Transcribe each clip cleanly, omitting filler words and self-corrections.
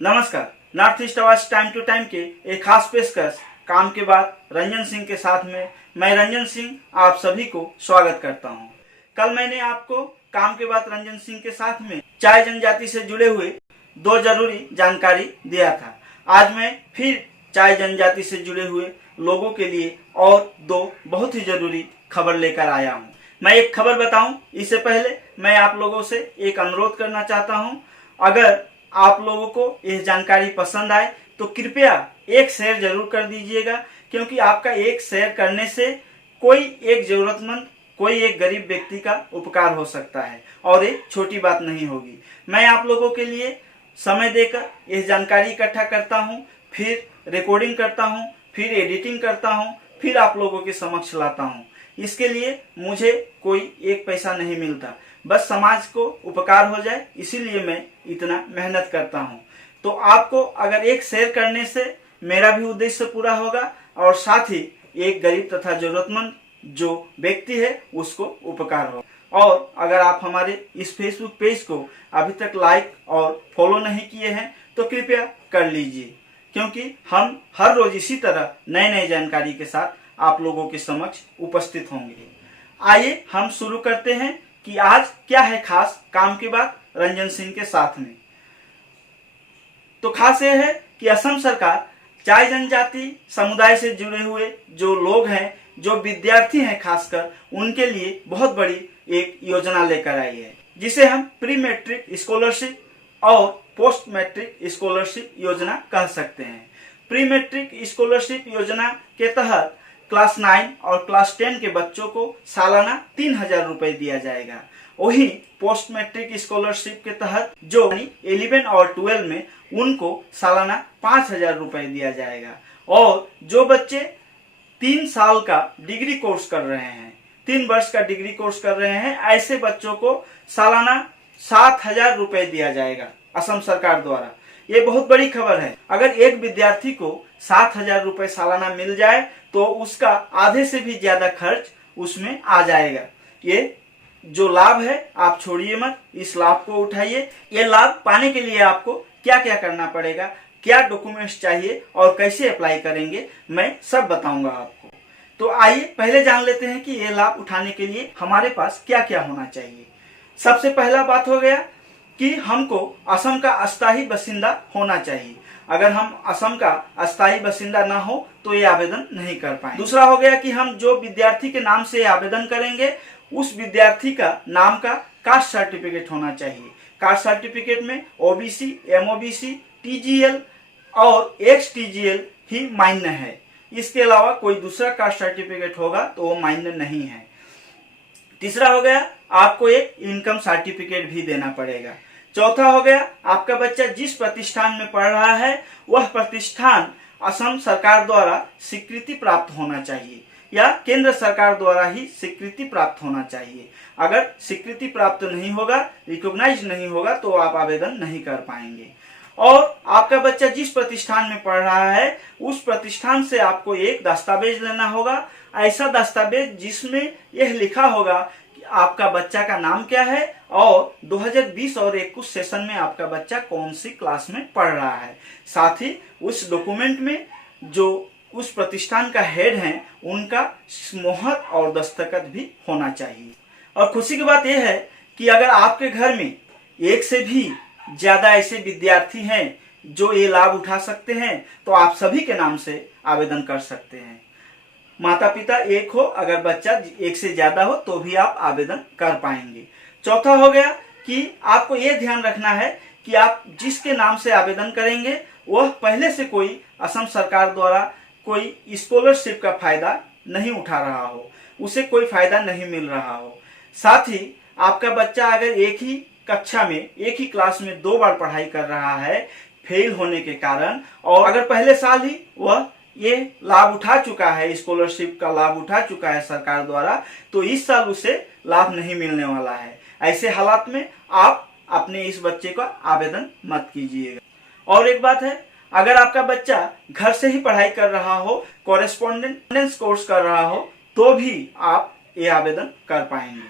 नमस्कार। North east आवाज time to time के एक खास पेशकश काम के बाद रंजन सिंह के साथ में मैं रंजन सिंह आप सभी को स्वागत करता हूं। कल मैंने आपको काम के बाद रंजन सिंह के साथ में चाय जनजाति से जुड़े हुए 2 जरूरी जानकारी दिया था। आज मैं फिर चाय जनजाति से जुड़े हुए लोगों के लिए और 2 बहुत ही जरूरी खबर लेकर आया हूं। मैं एक खबर बताऊं इससे पहले मैं आप लोगों से एक अनुरोध करना चाहता हूं। अगर आप लोगों को यह जानकारी पसंद आए तो कृपया एक शेयर जरूर कर दीजिएगा, क्योंकि आपका एक शेयर करने से कोई एक जरूरतमंद, कोई एक गरीब व्यक्ति का उपकार हो सकता है और एक छोटी बात नहीं होगी। मैं आप लोगों के लिए समय देकर यह जानकारी इकट्ठा करता हूं, फिर रिकॉर्डिंग करता हूं, फिर एडिटिंग करता हूं, फिर आप लोगों के समक्ष लाता हूं। इसके लिए मुझे कोई एक पैसा नहीं मिलता, बस समाज को उपकार हो जाए, इसीलिए मैं इतना मेहनत करता हूं। तो आपको अगर एक शेयर करने से मेरा भी उद्देश्य पूरा होगा और साथ ही एक गरीब तथा जरूरतमंद जो व्यक्ति है उसको उपकार होगा। और अगर आप हमारे इस फेसबुक पेज को अभी तक लाइक और फॉलो नहीं किए हैं तो कृपया कर लीजिए, क्योंकि हम हर रोज इसी तरह नए नए जानकारी के साथ आप लोगों के समक्ष उपस्थित होंगे। आइए हम शुरू करते हैं कि आज क्या है खास काम के बाद रंजन सिंह के साथ में। तो खास यह है कि असम सरकार चाय जनजाति समुदाय से जुड़े हुए जो लोग हैं, जो विद्यार्थी हैं, खासकर उनके लिए बहुत बड़ी एक योजना लेकर आई है, जिसे हम प्री मैट्रिक स्कॉलरशिप और पोस्ट मैट्रिक स्कॉलरशिप योजना कह सकते हैं। प्री मैट्रिक स्कॉलरशिप योजना के तहत क्लास 9 और क्लास 10 के बच्चों को सालाना 3000 रुपए दिया जाएगा। वही पोस्ट मैट्रिक स्कॉलरशिप के तहत जो 11 और 12 में उनको सालाना 5000 रुपए दिया जाएगा। और जो बच्चे 3 साल का डिग्री कोर्स कर रहे हैं, 3 वर्ष का डिग्री कोर्स कर रहे हैं, ऐसे बच्चों को सालाना 7000 रुपए दिया जाएगा असम सरकार द्वारा। ये बहुत बड़ी खबर है। अगर एक विद्यार्थी को 7000 रुपए सालाना मिल जाए तो उसका आधे से भी ज्यादा खर्च उसमें आ जाएगा। ये जो लाभ है आप छोड़िए मत, इस लाभ को उठाइए। ये लाभ पाने के लिए आपको क्या क्या करना पड़ेगा, क्या डॉक्यूमेंट्स चाहिए और कैसे अप्लाई करेंगे, मैं सब बताऊंगा आपको। तो आइए पहले जान लेते हैं कि ये लाभ उठाने के लिए हमारे पास क्या क्या होना चाहिए। सबसे पहला बात हो गया कि हमको असम का अस्थायी बासिंदा होना चाहिए। अगर हम असम का अस्थायी बासिंदा ना हो तो ये आवेदन नहीं कर पाएंगे। दूसरा हो गया कि हम जो विद्यार्थी के नाम से आवेदन करेंगे उस विद्यार्थी का नाम का कास्ट सर्टिफिकेट होना चाहिए। कास्ट सर्टिफिकेट में ओबीसी, एमओबीसी, टीजीएल और एक्स टीजीएल ही मान्य है। इसके अलावा कोई दूसरा कास्ट सर्टिफिकेट होगा तो वो मान्य नहीं है। तीसरा हो गया आपको एक इनकम सर्टिफिकेट भी देना पड़ेगा। चौथा हो गया आपका बच्चा जिस प्रतिष्ठान में पढ़ रहा है वह प्रतिष्ठान असम सरकार द्वारा स्वीकृति प्राप्त होना चाहिए या केंद्र सरकार द्वारा ही स्वीकृति प्राप्त होना चाहिए। अगर स्वीकृति प्राप्त नहीं होगा, रिकॉग्नाइज नहीं होगा तो आप आवेदन नहीं कर पाएंगे। और आपका बच्चा जिस प्रतिष्ठान में पढ़ रहा है उस प्रतिष्ठान से आपको एक दस्तावेज लेना होगा। ऐसा दस्तावेज जिसमें यह लिखा होगा कि आपका बच्चा का नाम क्या है और 2020 और 21 सेशन में आपका बच्चा कौन सी क्लास में पढ़ रहा है। साथ ही उस डॉक्यूमेंट में जो उस प्रतिष्ठान का हेड है उनका मोहर और दस्तखत भी होना चाहिए। और खुशी की बात यह है कि अगर आपके घर में एक से भी ज्यादा ऐसे विद्यार्थी हैं जो ये लाभ उठा सकते हैं तो आप सभी के नाम से आवेदन कर सकते हैं। माता पिता एक हो, अगर बच्चा एक से ज्यादा हो तो भी आप आवेदन कर पाएंगे। चौथा हो गया कि आपको ये ध्यान रखना है कि आप जिसके नाम से आवेदन करेंगे वह पहले से कोई असम सरकार द्वारा कोई स्कॉलरशिप का फायदा नहीं उठा रहा हो, उसे कोई फायदा नहीं मिल रहा हो। साथ ही आपका बच्चा अगर एक ही कक्षा में, एक ही क्लास में 2 बार पढ़ाई कर रहा है फेल होने के कारण, और अगर पहले साल ही वह ये लाभ उठा चुका है, स्कॉलरशिप का लाभ उठा चुका है सरकार द्वारा, तो इस साल उसे लाभ नहीं मिलने वाला है। ऐसे हालात में आप अपने इस बच्चे का आवेदन मत कीजिएगा। और एक बात है, अगर आपका बच्चा घर से ही पढ़ाई कर रहा हो, कॉरेस्पॉन्डेंस कोर्स कर रहा हो, तो भी आप ये आवेदन कर पाएंगे।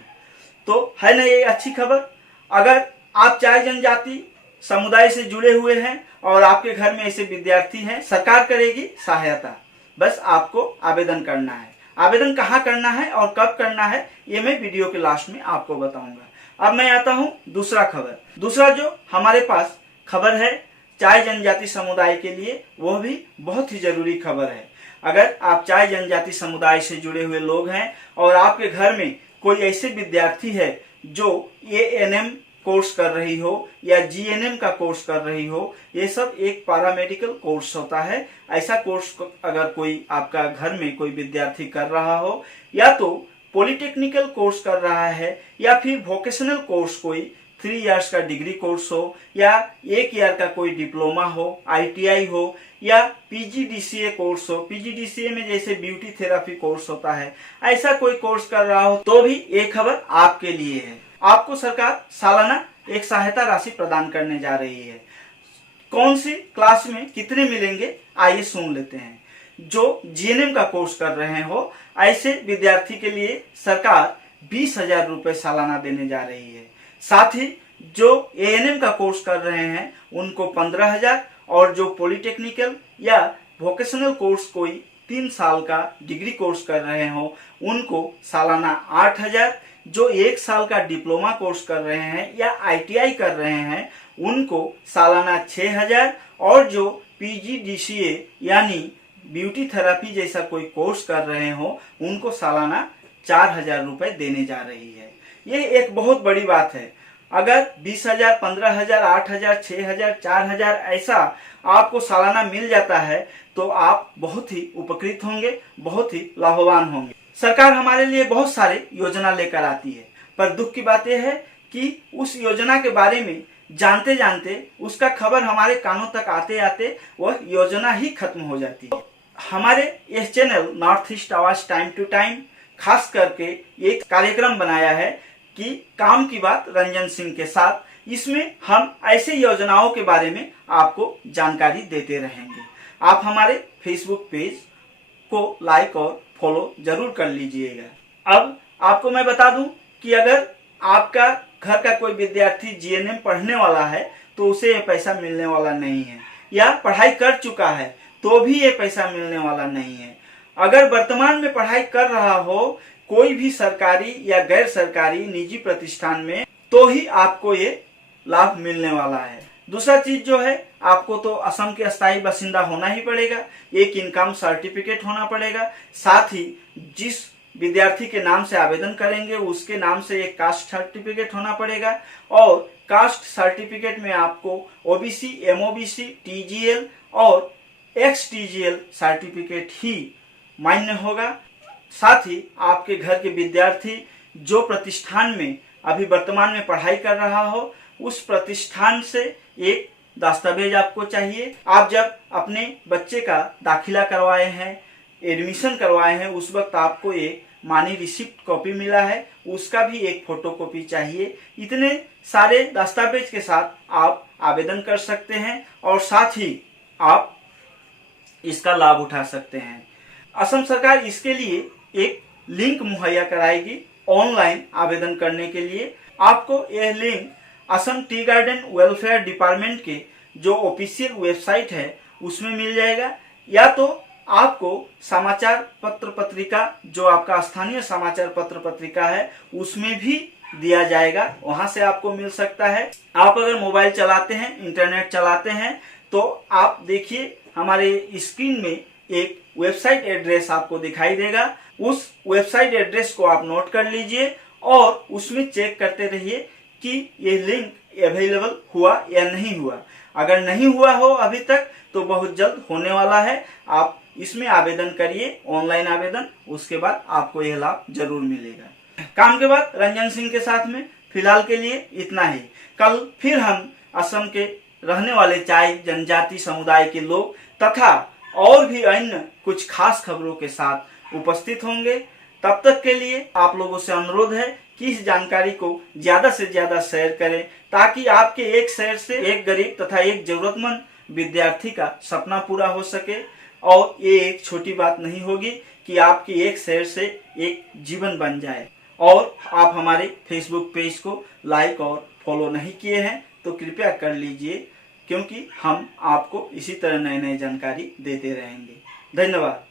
तो है ना ये अच्छी खबर। अगर आप चाय जनजाति समुदाय से जुड़े हुए हैं और आपके घर में ऐसे विद्यार्थी हैं, सरकार करेगी सहायता। बस आपको आवेदन करना है। आवेदन कहाँ करना है और कब करना है ये मैं वीडियो के लास्ट में आपको बताऊंगा। अब मैं आता हूँ दूसरा खबर। दूसरा जो हमारे पास खबर है चाय जनजाति समुदाय के लिए, वो भी बहुत ही जरूरी खबर है। अगर आप चाय जनजाति समुदाय से जुड़े हुए लोग हैं और आपके घर में कोई ऐसे विद्यार्थी है जो एएनएम कोर्स कर रही हो या जीएनएम का कोर्स कर रही हो, ये सब एक पैरामेडिकल कोर्स होता है। ऐसा कोर्स अगर कोई आपका घर में कोई विद्यार्थी कर रहा हो, या तो पॉलिटेक्निकल कोर्स कर रहा है या फिर वोकेशनल कोर्स कोई 3 इयर्स का डिग्री कोर्स हो या 1 ईयर का कोई डिप्लोमा हो, आईटीआई हो या पीजीडीसीए कोर्स हो। पीजीडीसीए में जैसे ब्यूटी थेरेपी कोर्स होता है, ऐसा कोई कोर्स कर रहा हो तो भी ये खबर आपके लिए है। आपको सरकार सालाना एक सहायता राशि प्रदान करने जा रही है। कौन सी क्लास में कितने मिलेंगे आइए सुन लेते हैं। जो जीएनएम का कोर्स कर रहे हो ऐसे विद्यार्थी के लिए सरकार 20,000 रुपए सालाना देने जा रही है। साथ ही जो एएनएम का कोर्स कर रहे हैं उनको 15,000 और जो पॉलिटेक्निकल या वोकेशनल कोर्स कोई 3 साल का डिग्री कोर्स कर रहे हो उनको सालाना 8,000, जो 1 साल का डिप्लोमा कोर्स कर रहे हैं या आईटीआई कर रहे हैं उनको सालाना 6,000 और जो पीजीडीसीए यानी ब्यूटी थेरेपी जैसा कोई कोर्स कर रहे हो उनको सालाना 4,000 रुपए देने जा रही है। ये एक बहुत बड़ी बात है। अगर 20,000, 15,000, 8,000, 6,000, 4,000 ऐसा आपको सालाना मिल जाता है तो आप बहुत ही उपकृत होंगे, बहुत ही लाभवान होंगे। सरकार हमारे लिए बहुत सारे योजना लेकर आती है, पर दुख की बात यह है कि उस योजना के बारे में जानते जानते उसका खबर हमारे कानों तक आते आते वह योजना ही खत्म हो जाती है। हमारे इस चैनल नॉर्थ ईस्ट आवाज टाइम टू टाइम खास करके एक कार्यक्रम बनाया है कि काम की बात रंजन सिंह के साथ। इसमें हम ऐसे योजनाओं के बारे में आपको जानकारी देते रहेंगे। आप हमारे फेसबुक पेज को लाइक और फॉलो जरूर कर लीजिएगा। अब आपको मैं बता दूं कि अगर आपका घर का कोई विद्यार्थी जीएनएम पढ़ने वाला है तो उसे ये पैसा मिलने वाला नहीं है, या पढ़ाई कर चुका है तो भी ये पैसा मिलने वाला नहीं है। अगर वर्तमान में पढ़ाई कर रहा हो कोई भी सरकारी या गैर सरकारी निजी प्रतिष्ठान में तो ही आपको ये लाभ मिलने वाला है। दूसरा चीज जो है, आपको तो असम के अस्थायी बासिंदा होना ही पड़ेगा, एक इनकम सर्टिफिकेट होना पड़ेगा। साथ ही जिस विद्यार्थी के नाम से आवेदन करेंगे उसके नाम से एक कास्ट सर्टिफिकेट होना पड़ेगा, और कास्ट सर्टिफिकेट में आपको ओबीसी, एमओबीसी, टीजीएल और एक्स टीजीएल सर्टिफिकेट ही मान्य होगा। साथ ही आपके घर के विद्यार्थी जो प्रतिष्ठान में अभी वर्तमान में पढ़ाई कर रहा हो उस प्रतिष्ठान से एक दस्तावेज आपको चाहिए। आप जब अपने बच्चे का दाखिला करवाए हैं, एडमिशन करवाए हैं, उस वक्त आपको एक मानी रिसिप्ट कॉपी मिला है, उसका भी एक फोटोकॉपी चाहिए। इतने सारे दस्तावेज के साथ आप आवेदन कर सकते हैं और साथ ही आप इसका लाभ उठा सकते हैं। असम सरकार इसके लिए एक लिंक मुहैया कराएगी ऑनलाइन आवेदन करने के लिए। आपको यह link Assam tea garden welfare department के जो ऑफिशियल वेबसाइट है उसमें मिल जाएगा, या तो आपको समाचार पत्र पत्रिका जो आपका स्थानीय समाचार पत्र पत्रिका है उसमें भी दिया जाएगा, वहां से आपको मिल सकता है। आप अगर मोबाइल चलाते हैं, इंटरनेट चलाते हैं तो आप देखिए हमारे स्क्रीन में एक वेबसाइट एड्रेस आपको दिखाई देगा। उस वेबसाइट एड्रेस को आप नोट कर लीजिए और उसमें चेक करते रहिए कि ये लिंक अवेलेबल हुआ या नहीं हुआ। अगर नहीं हुआ हो अभी तक तो बहुत जल्द होने वाला है। आप इसमें आवेदन करिए, ऑनलाइन आवेदन, उसके बाद आपको यह लाभ जरूर मिलेगा। काम के बाद रंजन सिंह के साथ में फिलहाल के लिए इतना ही। कल फिर हम असम के रहने वाले चाय जनजाति समुदाय के लोग तथा और भी अन्य कुछ खास खबरों के साथ उपस्थित होंगे। तब तक के लिए आप लोगों से अनुरोध है कि इस जानकारी को ज्यादा से ज्यादा शेयर करें, ताकि आपके एक शेयर से एक गरीब तथा एक जरूरतमंद विद्यार्थी का सपना पूरा हो सके। और ये एक छोटी बात नहीं होगी कि आपकी एक शेयर से एक जीवन बन जाए। और आप हमारे फेसबुक पेज को लाइक और फॉलो नहीं किए हैं तो कृपया कर लीजिए, क्योंकि हम आपको इसी तरह नई नई जानकारी देते रहेंगे। धन्यवाद।